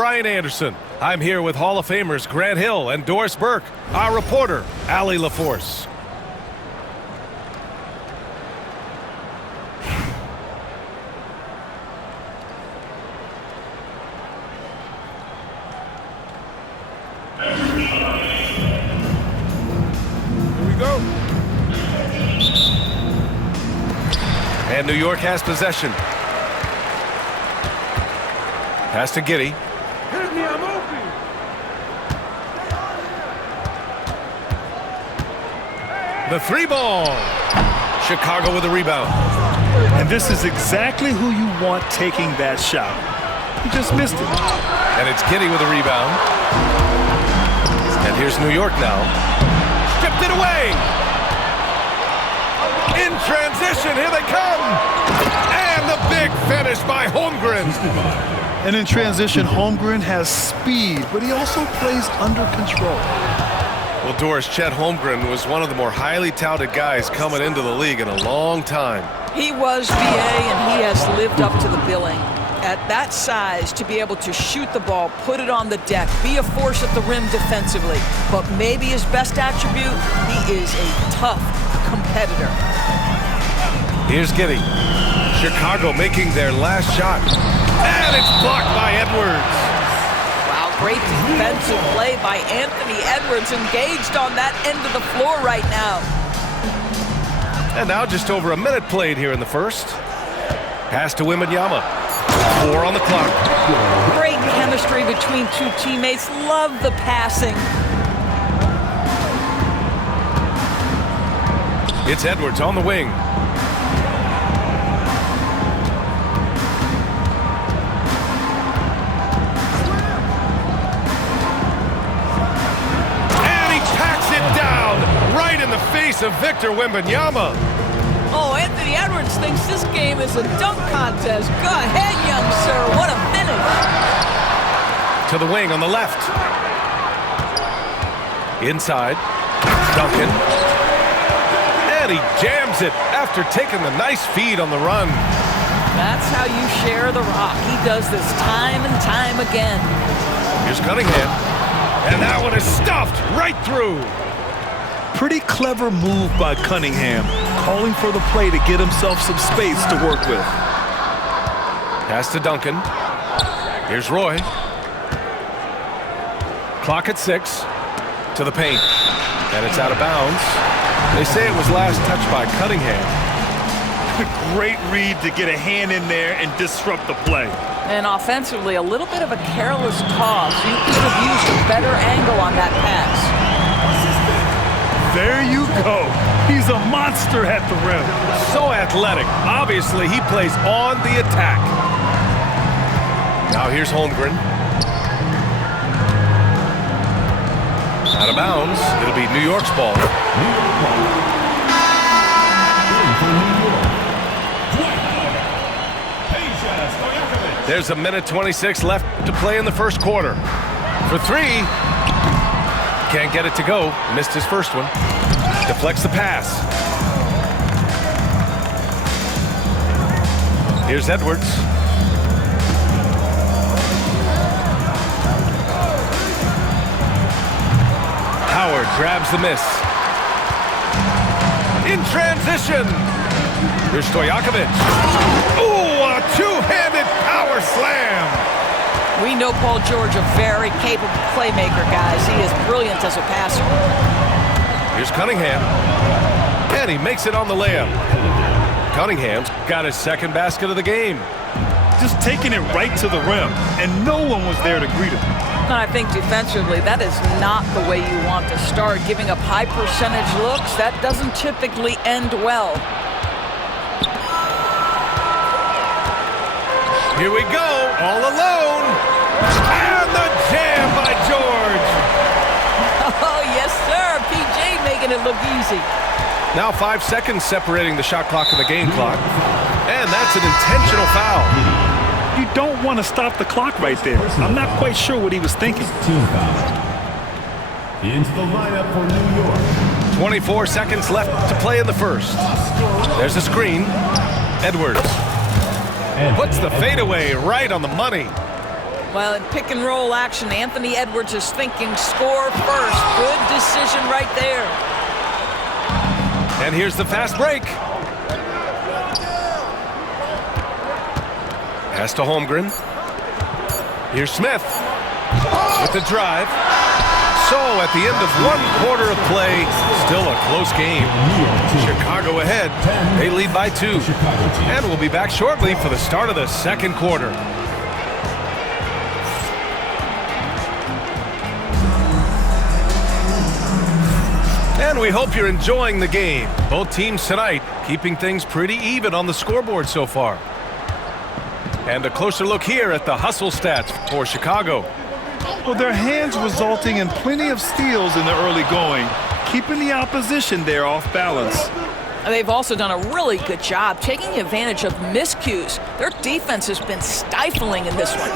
Brian Anderson. I'm here with Hall of Famers Grant Hill and Doris Burke, our reporter, Allie LaForce. Here we go. And New York has possession. Pass to Giddey. Hit me, I'm open. The three ball. Chicago with the rebound. And this is exactly who you want taking that shot. He just missed it. And it's Giddey with the rebound. And here's New York now. Stripped it away. In transition, here they come. And the big finish by Holmgren. And in transition, Holmgren has speed, but he also plays under control. Well, Doris, Chet Holmgren was one of the more highly touted guys coming into the league in a long time. He was, VA, and he has lived up to the billing. At that size, to be able to shoot the ball, put it on the deck, be a force at the rim defensively. But maybe his best attribute, he is a tough competitor. Here's Giddey. Chicago making their last shot. And it's blocked by Edwards. Wow, great defensive play by Anthony Edwards, engaged on that end of the floor right now. And now just over a minute played here in the first. Pass to Wembanyama. 4 on the clock. Great chemistry between two teammates. Love the passing. It's Edwards on the wing. And he packs it down right in the face of Victor Wembanyama. Oh, Anthony Edwards thinks this game is a dunk contest. Go ahead, young sir. What a finish. To the wing on the left. Inside. Duncan. And he jams it after taking the nice feed on the run. That's how you share the rock. He does this time and time again. Here's Cunningham. And that one is stuffed right through. Pretty clever move by Cunningham, calling for the play to get himself some space to work with. Pass to Duncan. Here's Roy. Clock at 6. To the paint. And it's out of bounds. They say it was last touched by Cunningham. Great read to get a hand in there and disrupt the play. And offensively, a little bit of a careless toss. You could have used a better angle on that pass. There you go. He's a monster at the rim. So athletic. Obviously, he plays on the attack. Now here's Holmgren. Out of bounds. It'll be New York's ball. There's a minute 26 left to play in the first quarter. For 3. Can't get it to go. Missed his first one. Deflects the pass. Here's Edwards. Howard grabs the miss. In transition. Here's Stojakovic. Ooh, a two-handed power slam. We know Paul George, a very capable playmaker, guys. He is brilliant as a passer. Here's Cunningham. And he makes it on the layup. Cunningham's got his second basket of the game. Just taking it right to the rim, and no one was there to greet him. And I think defensively, that is not the way you want to start. Giving up high percentage looks, that doesn't typically end well. Here we go, all alone. And the jam by George. Oh, yes, sir. PJ making it look easy. Now 5 seconds separating the shot clock and the game clock. And that's an intentional foul. You don't want to stop the clock right there. I'm not quite sure what he was thinking. Team foul. Into the lineup for New York. 24 seconds left to play in the first. There's a screen. Edwards puts the fadeaway right on the money. Well, in pick and roll action, Anthony Edwards is thinking score first. Good decision right there. And here's the fast break. Pass to Holmgren. Here's Smith with the drive. So at the end of 1 quarter of play, still a close game. Chicago ahead. They lead by 2. And we'll be back shortly for the start of the second quarter. And we hope you're enjoying the game. Both teams tonight keeping things pretty even on the scoreboard so far. And a closer look here at the hustle stats for Chicago. Well, their hands resulting in plenty of steals in the early going, keeping the opposition there off balance. They've also done a really good job taking advantage of miscues. Their defense has been stifling in this one.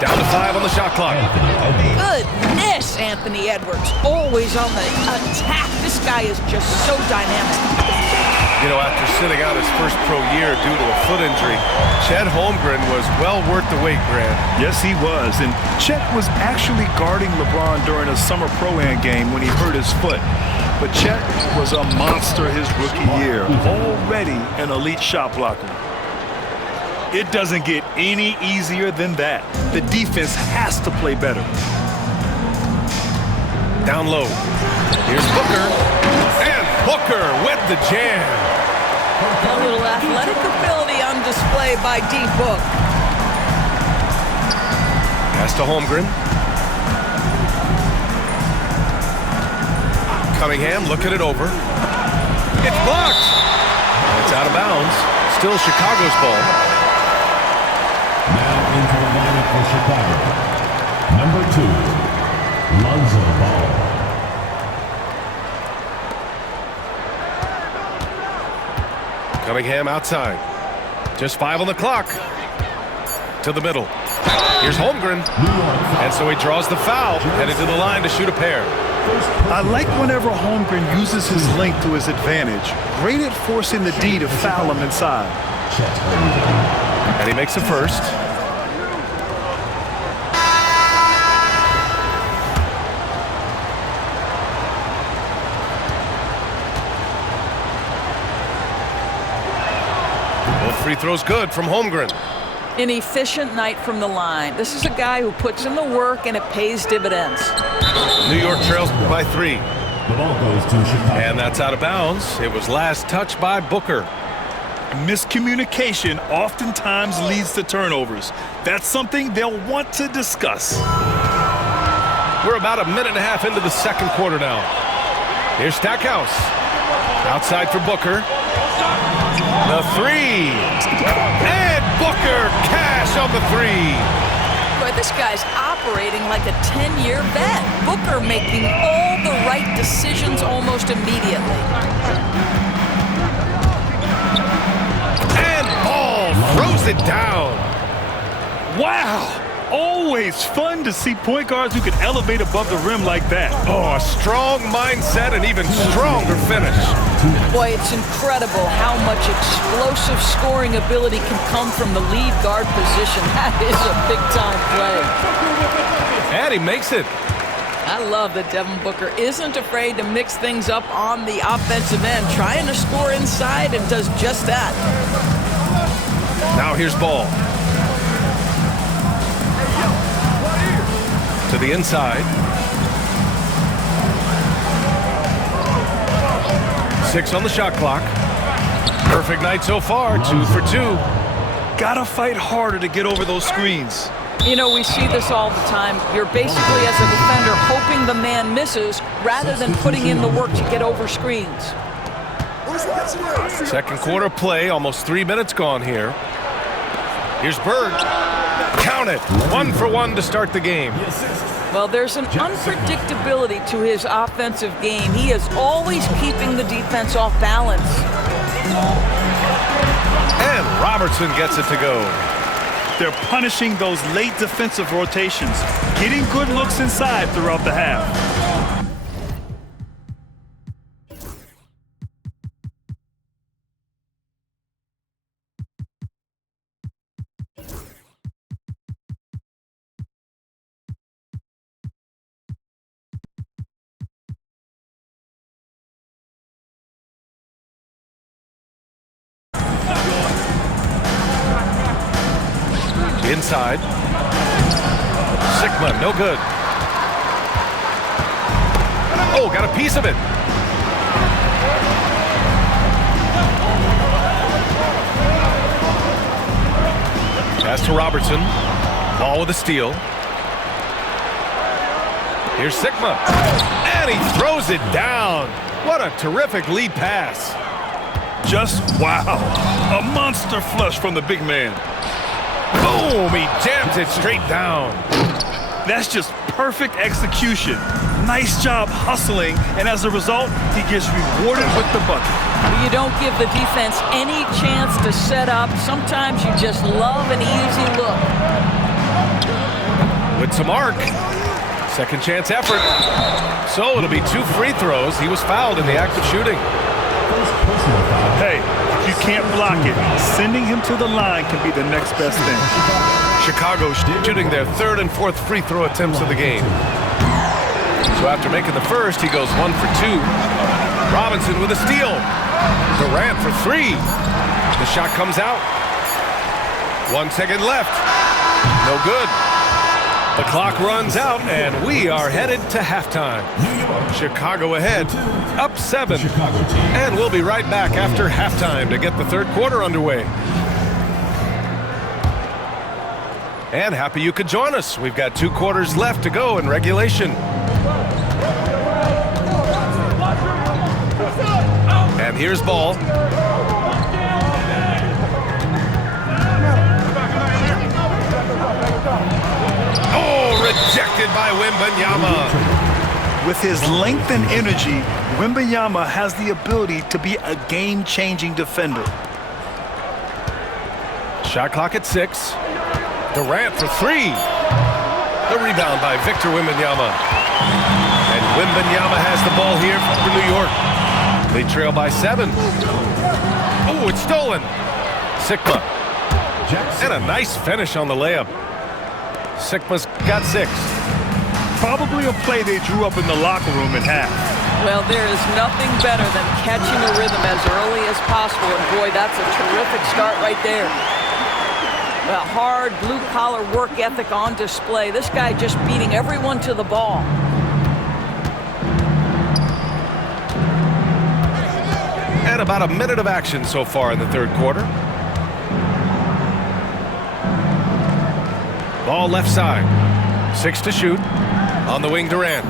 Down to 5 on the shot clock. Goodness, Anthony Edwards, always on the attack. This guy is just so dynamic. You know, after sitting out his first pro year due to a foot injury, Chet Holmgren was well worth the wait, Grant. Yes, he was. And Chet was actually guarding LeBron during a summer Pro-Am game when he hurt his foot. But Chet was a monster his rookie year, already an elite shot blocker. It doesn't get any easier than that. The defense has to play better. Down low. Here's Booker. And Booker with the jam. A little athletic ability on display by D-Book. Pass to Holmgren. Cunningham looking it over. It's blocked. It's out of bounds. Still Chicago's ball. Now into the lineup for Chicago. Number 2, Lonzo Ball. Cunningham outside. Just 5 on the clock. To the middle. Here's Holmgren. And so he draws the foul, headed to the line to shoot a pair. I like whenever Holmgren uses his length to his advantage. Great at forcing the D to foul him inside. And he makes the first. Both free throws good from Holmgren. An efficient night from the line. This is a guy who puts in the work and it pays dividends. New York trails by 3. The ball goes to Chicago. And that's out of bounds. It was last touched by Booker. Miscommunication oftentimes leads to turnovers. That's something they'll want to discuss. We're about a minute and a half into the second quarter now. Here's Stackhouse. Outside for Booker. The 3. And Booker cash on the 3. Boy, this guy's operating like a 10-year vet. Booker making all the right decisions almost immediately. And Ball throws it down. Wow! Always fun to see point guards who can elevate above the rim like that. Oh, a strong mindset and even stronger finish. Boy, it's incredible how much explosive scoring ability can come from the lead guard position. That is a big-time play. And he makes it. I love that Devin Booker isn't afraid to mix things up on the offensive end, trying to score inside and does just that. Now here's Ball. To the inside. 6 on the shot clock. Perfect night so far, 2 for 2. Gotta fight harder to get over those screens. You know, we see this all the time. You're basically, as a defender, hoping the man misses rather than putting in the work to get over screens. Second quarter play, almost 3 minutes gone here. Here's Bird. Count it. 1 for 1 to start the game. Well, there's an unpredictability to his offensive game. He is always keeping the defense off balance. And Robertson gets it to go. They're punishing those late defensive rotations, getting good looks inside throughout the half. inside. Sigma, no good. Oh, got a piece of it. Pass to Robertson. Ball with a steal. Here's Sigma. And he throws it down. What a terrific lead pass. Just wow. A monster flush from the big man. Boom, he jams it straight down. That's just perfect execution. Nice job hustling, and as a result, he gets rewarded with the bucket. You don't give the defense any chance to set up. Sometimes you just love an easy look. With some arc. Second chance effort. So it'll be 2 free throws. He was fouled in the act of shooting. Hey, if you can't block it, sending him to the line can be the next best thing. Chicago shooting their 3rd and 4th free throw attempts of the game. So after making the first, he goes 1 for 2. Robinson with a steal. Durant for 3. The shot comes out. 1 second left. No good. The clock runs out, and we are headed to halftime. Chicago ahead, up 7. And we'll be right back after halftime to get the 3rd quarter underway. And happy you could join us. We've got 2 quarters left to go in regulation. And here's ball. Oh, rejected by Wembanyama. With his length and energy, Wembanyama has the ability to be a game-changing defender. Shot clock at 6. Durant for 3. The rebound by Victor Wembanyama. And Wembanyama has the ball here for New York. They trail by 7. Oh, it's stolen. Sigma. And a nice finish on the layup. Sigma's got 6. Probably a play they drew up in the locker room at half. Well, there is nothing better than catching a rhythm as early as possible. And boy, that's a terrific start right there. A hard blue-collar work ethic on display. This guy just beating everyone to the ball. And about a minute of action so far in the 3rd quarter. Ball left side. 6 to shoot. On the wing, Durant.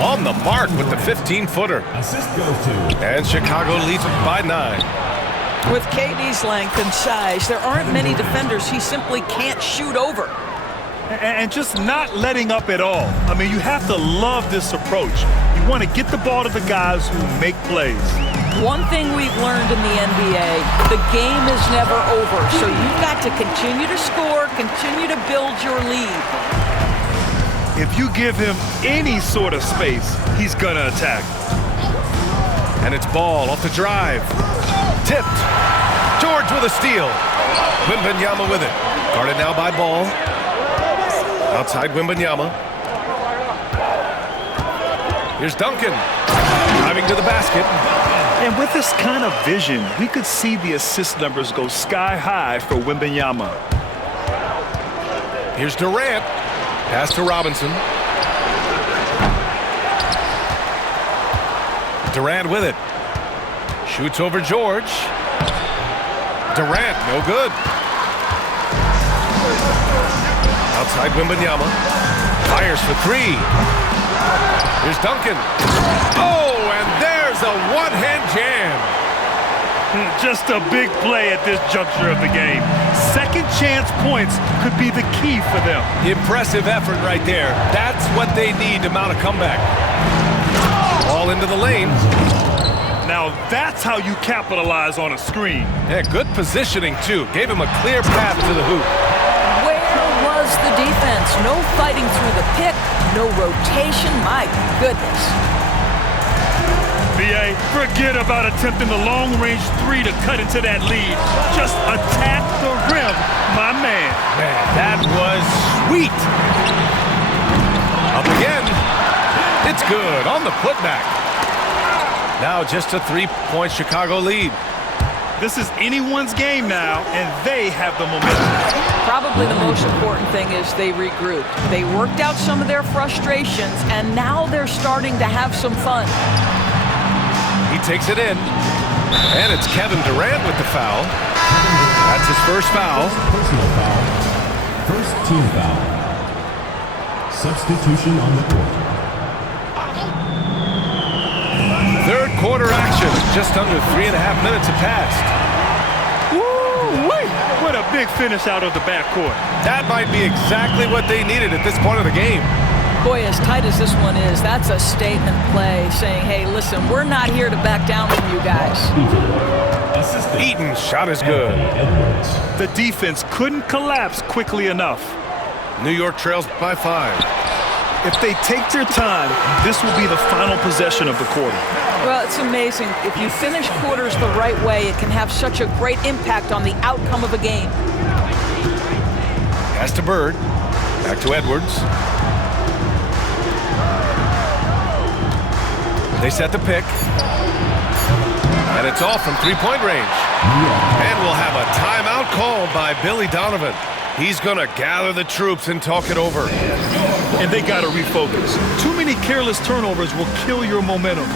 On the mark with the 15-footer. Assist goes to. And Chicago leads by 9. With KD's length and size, there aren't many defenders he simply can't shoot over. And just not letting up at all. I mean, you have to love this approach. You want to get the ball to the guys who make plays. One thing we've learned in the NBA, the game is never over. So you've got to continue to score, continue to build your lead. If you give him any sort of space, he's going to attack. And it's ball off the drive. Tipped. George with a steal. Wembanyama with it. Guarded now by Ball. Outside Wembanyama. Here's Duncan. Driving to the basket. And with this kind of vision, we could see the assist numbers go sky high for Wembanyama. Here's Durant. Pass to Robinson. Durant with it. Shoots over George. Durant, no good. Outside Wembanyama. Fires for 3. Here's Duncan. Oh, and there's a one-hand jam. Just a big play at this juncture of the game. Second chance points could be the key for them. Impressive effort right there. That's what they need to mount a comeback. Ball into the lane. Now that's how you capitalize on a screen. Yeah, good positioning, too. Gave him a clear path to the hoop. Where was the defense? No fighting through the pick, no rotation. My goodness. BA, forget about attempting the long-range 3 to cut into that lead. Just attack the rim, my man. Man, that was sweet. Up again. It's good on the putback. Now just a 3-point Chicago lead. This is anyone's game now, and they have the momentum. Probably the most important thing is they regrouped. They worked out some of their frustrations, and now they're starting to have some fun. He takes it in, and it's Kevin Durant with the foul. That's his first foul. Personal foul. First team foul. Substitution on the court. Third quarter action. Just under 3.5 minutes have passed. Woo-wee! What a big finish out of the backcourt. That might be exactly what they needed at this point of the game. Boy, as tight as this one is, that's a statement play saying, hey, listen, we're not here to back down from you guys. Eaton's shot is good. The defense couldn't collapse quickly enough. New York trails by 5. If they take their time, this will be the final possession of the quarter. Well, it's amazing. If you finish quarters the right way, it can have such a great impact on the outcome of a game. Pass to Bird. Back to Edwards. They set the pick. And it's all from three-point range. And we'll have a timeout called by Billy Donovan. He's going to gather the troops and talk it over. And they got to refocus. Too many careless turnovers will kill your momentum.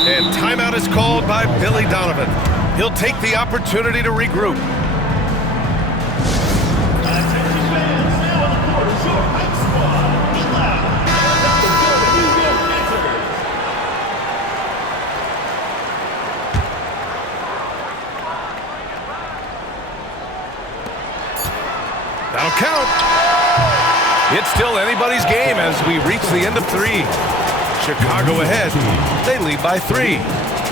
And timeout is called by Billy Donovan. He'll take the opportunity to regroup. That'll count. It's still anybody's game as we reach the end of 3. Chicago ahead. They lead by 3.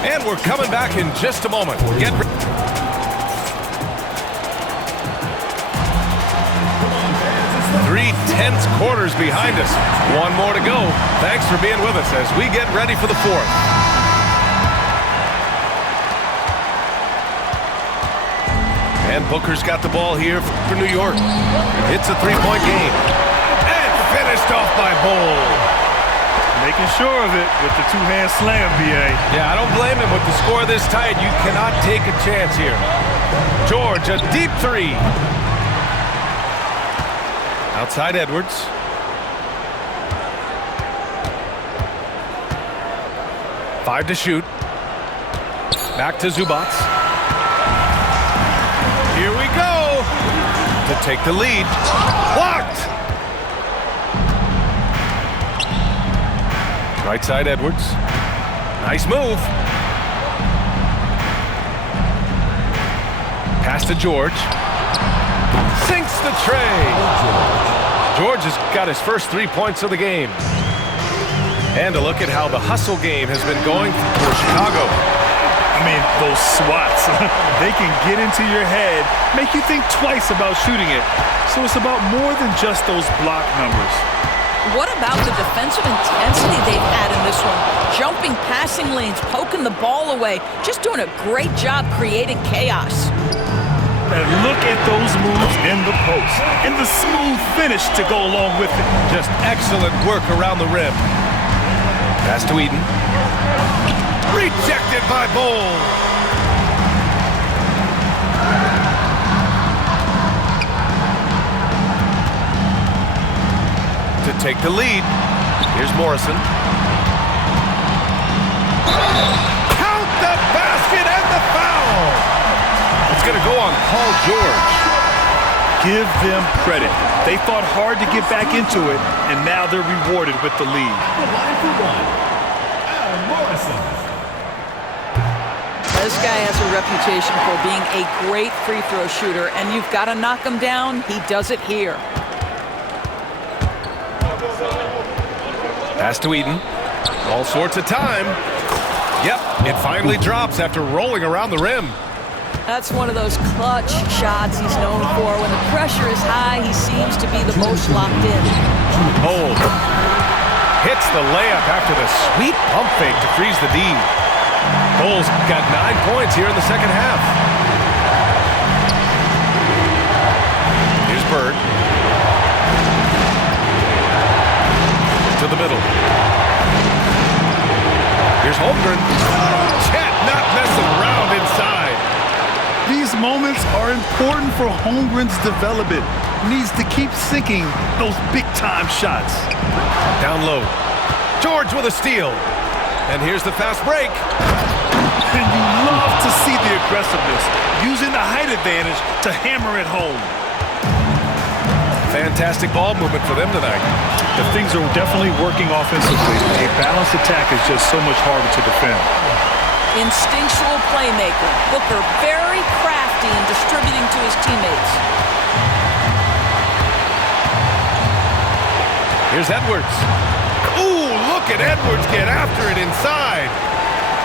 And we're coming back in just a moment. Get ready. 3 tense quarters behind us. One more to go. Thanks for being with us as we get ready for the 4th. And Booker's got the ball here for New York. It's a 3-point game. And finished off by Bol. Making sure of it with the two-hand slam, B.A. Yeah, I don't blame him. With the score this tight, you cannot take a chance here. George, a deep 3. Outside Edwards. Five to shoot. Back to Zubac. Here we go. To take the lead. Blocked. Right side Edwards. Nice move. Pass to George. Sinks the tray. George has got his first 3 points of the game. And a look at how the hustle game has been going for Chicago. I mean, those swats, they can get into your head, make you think twice about shooting it. So it's about more than just those block numbers. What about the defensive intensity they've had in this one? Jumping passing lanes, poking the ball away, just doing a great job creating chaos. And look at those moves in the post and the smooth finish to go along with it. Just excellent work around the rim. Pass to Eaton. Rejected by Bol. To take the lead. Here's Morrison. Count the basket and the foul. It's going to go on Paul George. Give them credit. They fought hard to get back into it, and now they're rewarded with the lead. This guy has a reputation for being a great free throw shooter, and you've got to knock him down. He does it here. Pass to Eaton. All sorts of time. Yep, it finally drops after rolling around the rim. That's one of those clutch shots he's known for. When the pressure is high, he seems to be the most locked in. Bol hits the layup after the sweet pump fake to freeze the D. Bol's got 9 points here in the second half. Bird. To the middle. Here's Holmgren. Chet not messing around inside. These moments are important for Holmgren's development. He needs to keep sinking those big-time shots. Down low. George with a steal. And here's the fast break. And you love to see the aggressiveness, using the height advantage to hammer it home. Fantastic ball movement for them tonight. The things are definitely working offensively. A balanced attack is just so much harder to defend. Instinctual playmaker. Booker very crafty in distributing to his teammates. Here's Edwards. Ooh, look at Edwards get after it inside.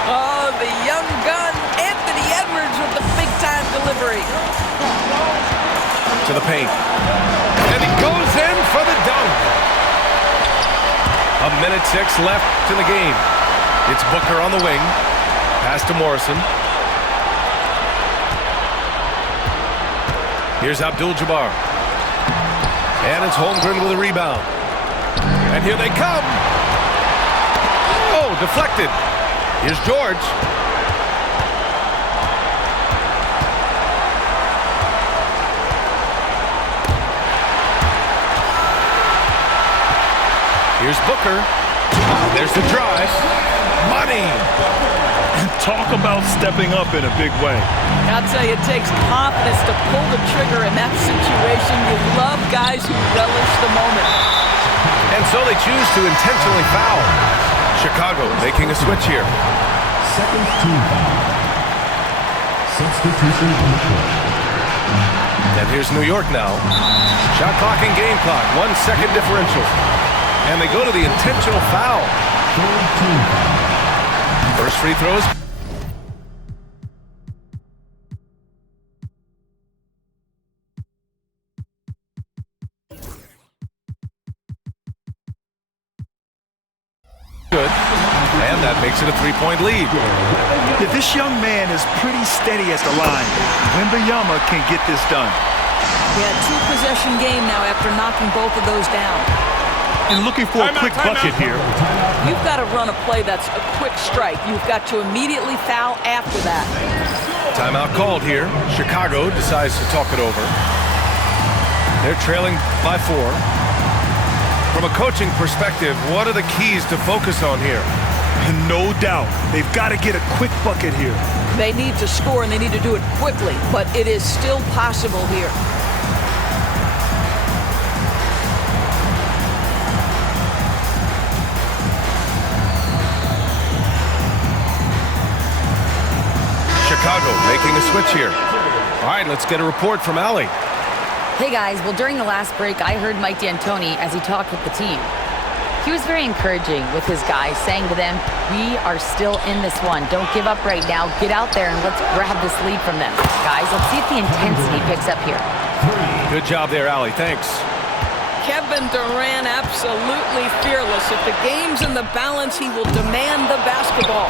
Oh, the young gun, Anthony Edwards with the big-time delivery. To the paint. And he goes in for the dunk. 1:06 left in the game. It's Booker on the wing. Pass to Morrison. Here's Abdul-Jabbar. And it's Holmgren with a rebound. And here they come. Oh, deflected. Here's George. Here's Booker. There's the drive. Money. Talk about stepping up in a big way. I'll tell you, it takes confidence to pull the trigger in that situation. You love guys who relish the moment. And so they choose to intentionally foul. Chicago making a switch here. Second team foul. Substitution on the court. And here's New York now. Shot clock and game clock. 1 second differential. And they go to the intentional foul. Third team foul. First free throws. Good. And that makes it a 3-point lead. Yeah, this young man is pretty steady at the line. Wembanyama can get this done. Yeah, 2-possession game now after knocking both of those down. And looking for a quick bucket here. You've got to run a play that's a quick strike. You've got to immediately foul after that. Timeout called here. Chicago decides to talk it over. They're trailing by 4. From a coaching perspective, what are the keys to focus on here? No doubt. They've got to get a quick bucket here. They need to score, and they need to do it quickly, but it is still possible here. Chicago making a switch here. All right, let's get a report from Allie. Hey guys, well during the last break, I heard Mike D'Antoni as he talked with the team. He was very encouraging with his guys, saying to them, we are still in this one. Don't give up right now. Get out there and let's grab this lead from them. Guys, let's see if the intensity picks up here. Good job there, Allie. Thanks. Kevin Durant absolutely fearless. If the game's in the balance, he will demand the basketball.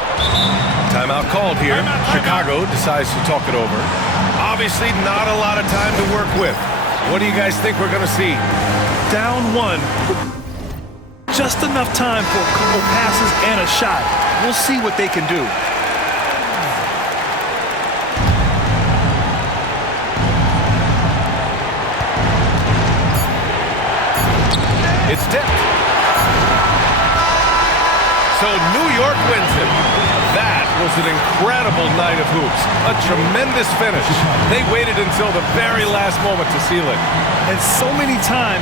Timeout called here. Chicago decides to talk it over. Obviously not a lot of time to work with. What do you guys think we're going to see? Down 1 with just enough time for a couple passes and a shot. We'll see what they can do. It's tipped. So New York wins it. That was an incredible night of hoops. A tremendous finish. They waited until the very last moment to seal it. And so many times